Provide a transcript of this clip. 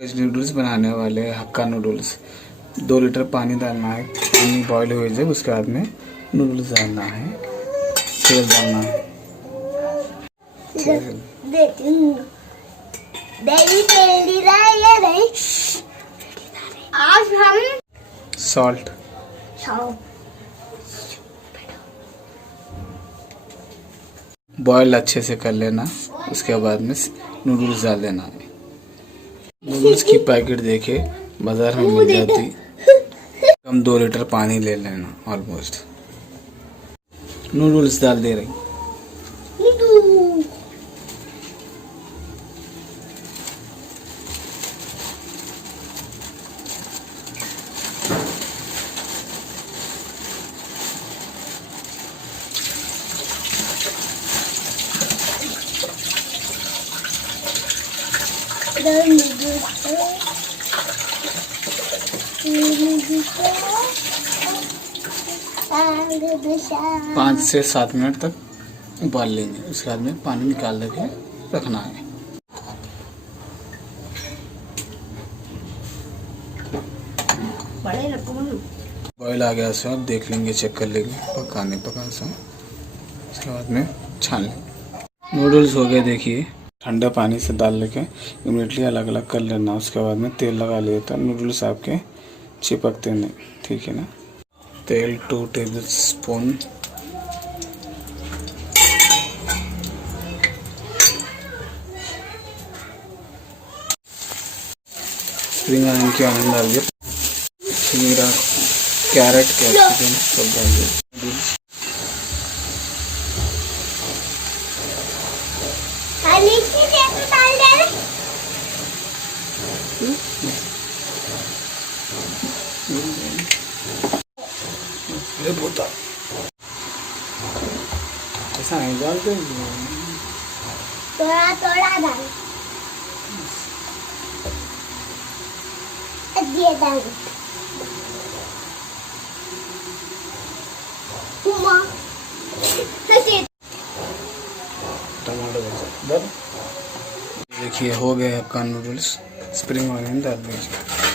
Veg noodles बनाने वाले हक्का noodles. 2 litre पानी डालना है, पानी बॉईल हो जाए उसके बाद में नूडल्स डालना है, तेल डालना है। आज हम सॉल्ट, बॉईल अच्छे से कर लेना, उसके बाद में नूडल्स डाल देना है। नूडल्स की पैकेट देखे बाजार में मिल जाती, हम 2 लीटर पानी ले लेना ऑलमोस्ट। नूडल्स डाल दे रही, पाँच से 7 मिनट तक उबाल लेंगे, उसके बाद में पानी निकाल के रखना है। बॉईल आ गया सब देख लेंगे, चेक कर लेंगे पका नहीं पका सब, उसके बाद में छान लेंगे। नूडल्स हो गए देखिए, ठंडा पानी से डाल के इमीडिएटली अलग अलग कर लेना, उसके बाद में तेल लगा लेता, नूडल्स आपके चिपकते नहीं, ठीक है ना। तेल 2 टेबल स्पून, स्प्रिंग अनियन के ऑनियन डाल दिए, खीरा, कैरेट, कैप्सिकम सब डाल दिए। ऐसा नहीं डालते, थोड़ा थोड़ा डाल दिए डाल टमाटर देखिए हो गया हक्का नूडल्स। स्प्रिंग ऑनियन डाल दीजिए।